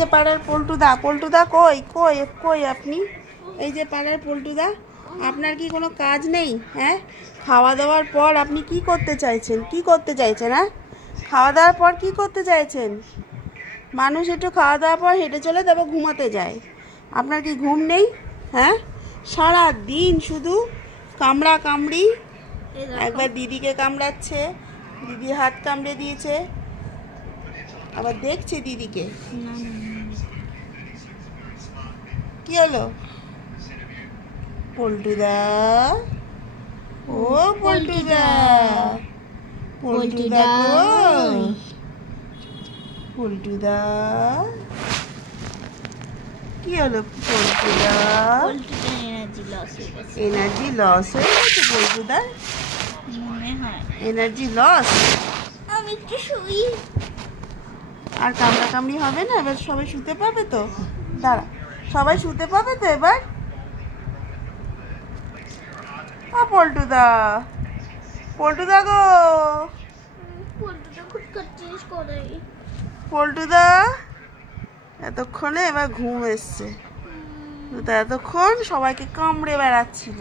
যে পাড়ার পল্টুদা কই কই কই আপনি? এই যে পাড়ার পল্টুদা, আপনার কি কোনো কাজ নেই? হ্যাঁ, খাওয়া দাওয়ার পর আপনি কি করতে চাইছেন? কি করতে চাইছেন? হ্যাঁ, খাওয়া দাওয়ার পর কি করতে চাইছেন? মানুষ একটু খাওয়া দাওয়ার পর হেঁটে চলে তারপর ঘুমাতে যায়। আপনার কি ঘুম নেই? হ্যাঁ, সারা দিন শুধু কামড়া কামড়ি। একবার দিদিকে কামড়াচ্ছে, দিদি হাত কামড়ে দিয়েছে, আবার দেখছে দিদিকে। কি হলো পল্টুদা? ও পল্টুদা, পল্টুদা কই? পল্টুদা কি হলো পল্টুদা? এনার্জি লস হয়ে গেছে পল্টুদার? Energy loss? আমি একটু শুই। আর কামড়া কামড়ি হবে না? এবার সবাই শুতে পাবে তো? দাঁড়া, সবাই শুতে পাবে তো এবার? ও পল্টুদা, পল্টুদা গো, পল্টুটা খুব কাচ্চিস করে। পল্টুদা এতক্ষণে এবার ঘুম এসছে, তো এতক্ষণ সবাইকে কামড়ে বেড়াচ্ছিল।